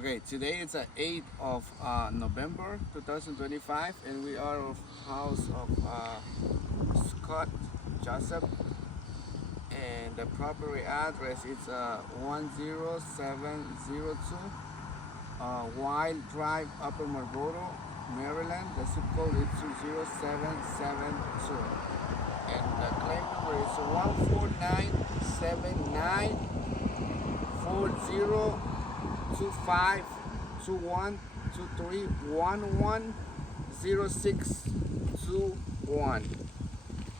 Okay, today is the 8th of November 2025, and we are of house of Scott Joseph, and the property address is 10702 Wild Drive, Upper Marlboro, Maryland. The zip code is 20772, and the claim number is 1497940. 252123110621,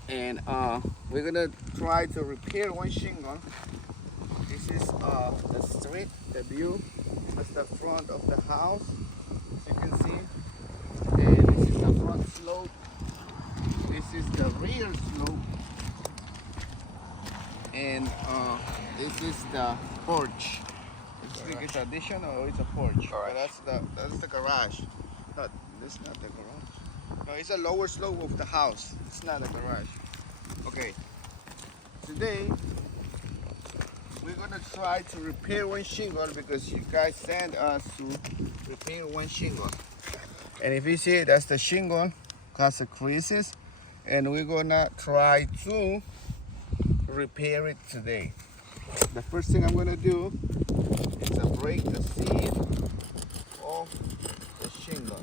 and we're gonna try to repair one shingle. This is the street, the view. That's the front of the house, as you can see, and this is the front slope. This is the rear slope, and this is the porch. It's addition or it's a porch. But that's the garage. Not this, not the garage. No, it's a lower slope of the house. It's not a garage. Okay. Today we're gonna try to repair one shingle because you guys sent us to repair one shingle. And if you see, that's the shingle, has the creases, and we're gonna try to repair it today. The first thing I'm gonna do is to break the seam of the shingle.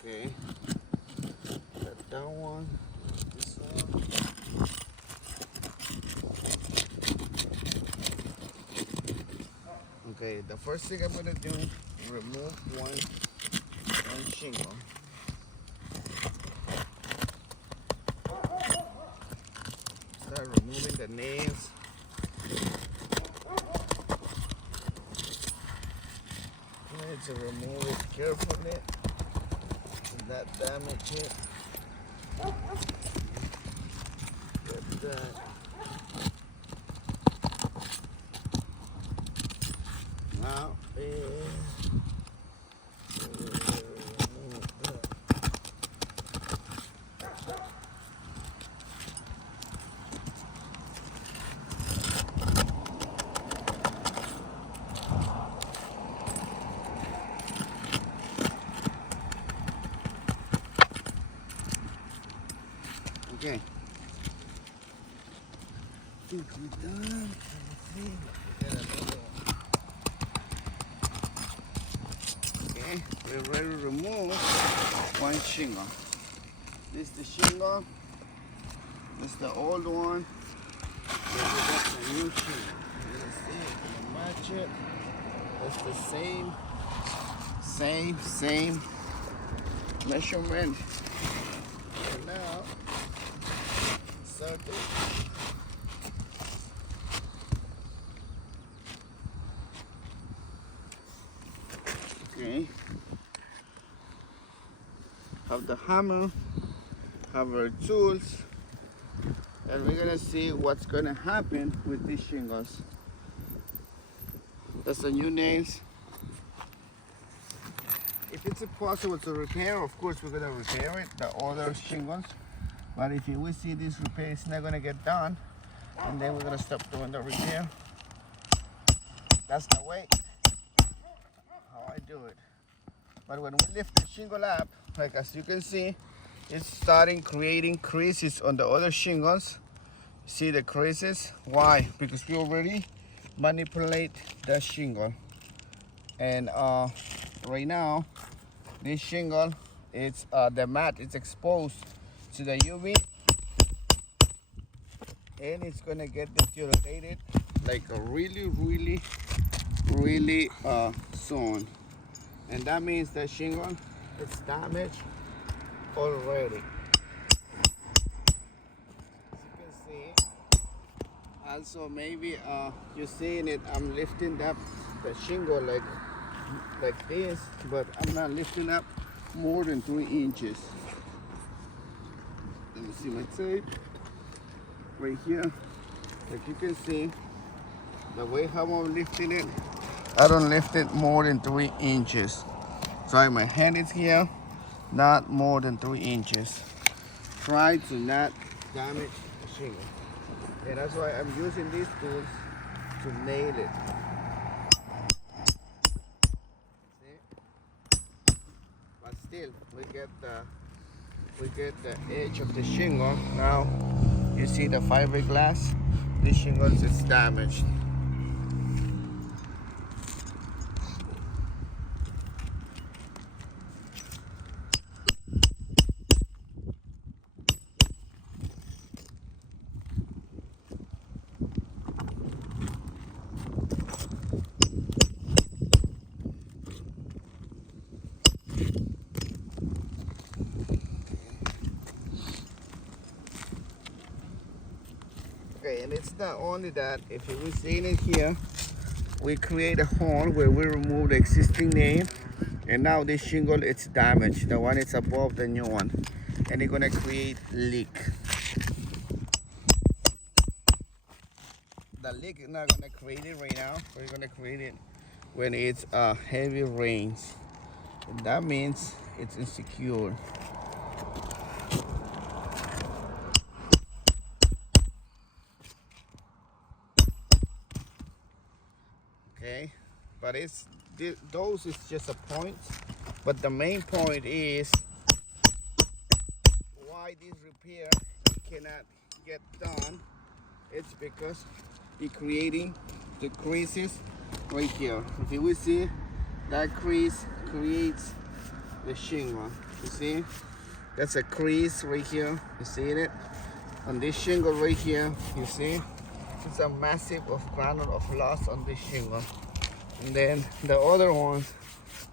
Okay, that one, this one. Okay, the first thing I'm gonna do is remove one shingle. Start removing the nails. You need to remove it carefully to not damage it. Get that. Now, okay. I think we're done. Let me see. Get another one. Okay, we're ready to remove one shingle. This is the shingle. This is the old one. Then we got the new shingle. You're gonna see it. Gonna match it. It's the same measurement. And now, circle. Okay. Have the hammer, have our tools, and we're gonna see what's gonna happen with these shingles. That's the new nails. If it's impossible to repair, of course we're gonna repair it, the other shingles. But if we see this repair is not gonna get done, and then we're gonna stop doing the repair. That's the way how I do it. But when we lift the shingle up, like as you can see, it's starting creating creases on the other shingles. See the creases? Why? Because we already manipulate the shingle. And right now, this shingle, it's the mat is exposed to the UV, and it's gonna get deteriorated like a really soon. And that means the shingle is damaged already. As you can see, also maybe you're seeing it, I'm lifting up the shingle like this, but I'm not lifting up more than 3 inches. Let me see my tape right here. Like you can see, the way how I'm lifting it, I don't lift it more than 3 inches. So my hand is here, not more than 3 inches. Try to not damage the shingle. And that's why I'm using these tools to nail it. See? But still, we get the edge of the shingle. Now, you see the fiberglass? This shingle is damaged. Okay, and it's not only that. If you will see it here, we create a hole where we remove the existing nail, and now this shingle it's damaged. The one is above the new one, and it's gonna create leak. The leak is not gonna create it right now. We're gonna create it when it's heavy rains, and that means it's insecure. Okay, but those is just a point, but the main point is why this repair cannot get done. It's because it's creating the creases right here. If you will see, that crease creates the shingle. You see, that's a crease right here. You see it on this shingle right here. You see, it's a massive of granule of loss on this shingle. And then the other one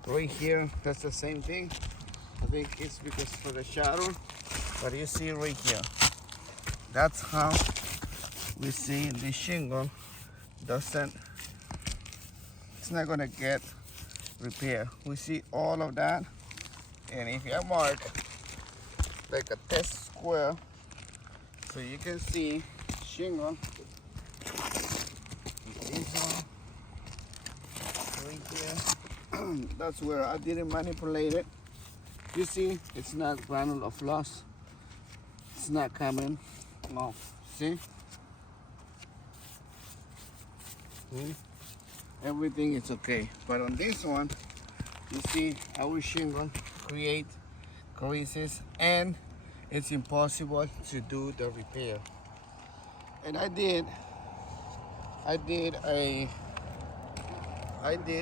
right here, that's the same thing. I think it's because for the shadow, but you see right here, that's how we see the shingle doesn't, it's not gonna get repaired. We see all of that, and if you mark like a test square, so you can see shingle. This one right here, that's where I didn't manipulate it. You see, it's not granule of loss. It's not coming. No, see? Everything is okay. But on this one, you see our shingle create creases, and it's impossible to do the repair. And I did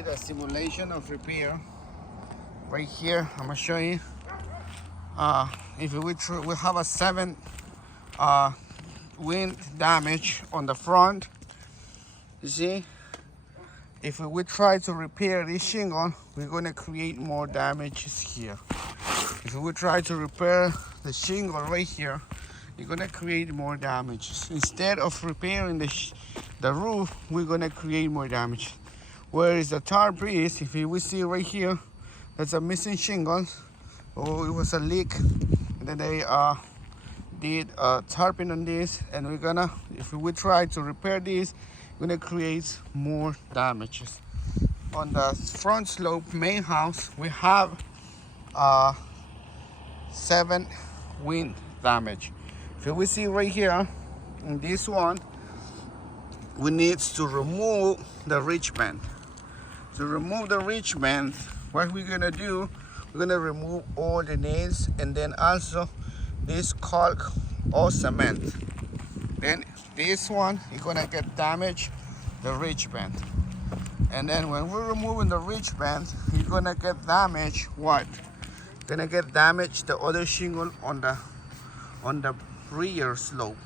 a simulation of repair right here. I'm gonna show you. If we have a 7 wind damage on the front, you see, if we try to repair this shingle, we're gonna create more damages here. If we try to repair the shingle right here, you're gonna create more damages. Instead of repairing the roof, we're gonna create more damage. Whereas the tarp is, if we see right here, that's a missing shingle. Oh, it was a leak, and then they did tarping on this, and we're gonna, if we try to repair this, we're gonna create more damages. On the front slope main house, we have 7 wind damage. If we see right here, in this one, we need to remove the ridge band. To remove the ridge band, what we're gonna do, we're gonna remove all the nails, and then also this caulk or cement. Then this one is gonna get damaged, the ridge band. And then when we're removing the ridge band, you're gonna get damaged what? Gonna get damaged the other shingle on the rear slope.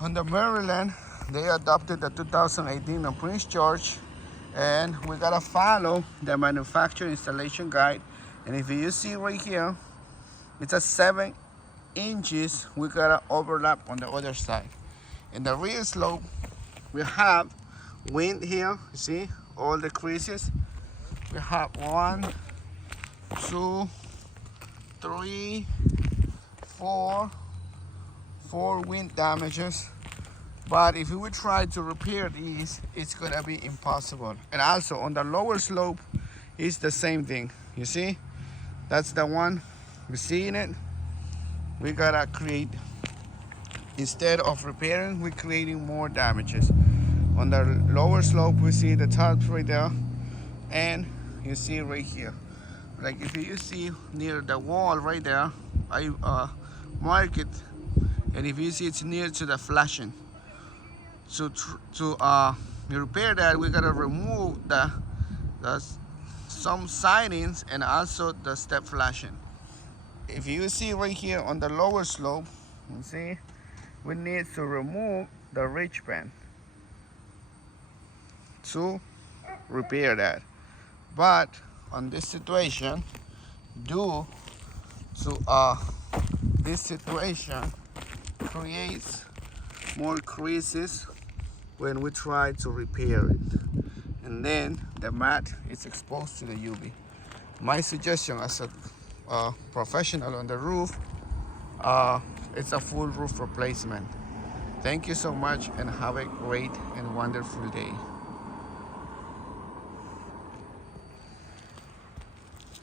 On the Maryland, they adopted the 2018 on Prince George, and we gotta follow the manufacturer installation guide. And if you see right here, it's a 7 inches. We gotta overlap on the other side. In the rear slope, we have wind here. You see all the creases. We have 1, 2, 3, 4 wind damages. But if we would try to repair these, it's gonna be impossible. And also on the lower slope, it's the same thing. You see, that's the one. We're seeing it. We gotta create, instead of repairing, we're creating more damages. On the lower slope, we see the tarps right there, and you see right here. Like if you see near the wall right there, I mark it, and if you see it's near to the flashing. So to repair that, we gotta remove the some signings and also the step flashing. If you see right here on the lower slope, you see we need to remove the ridge band to repair that. But on this situation, due to this situation creates more creases when we try to repair it, and then the mat is exposed to the UV. My suggestion as a professional on the roof, it's a full roof replacement. Thank you so much and have a great and wonderful day.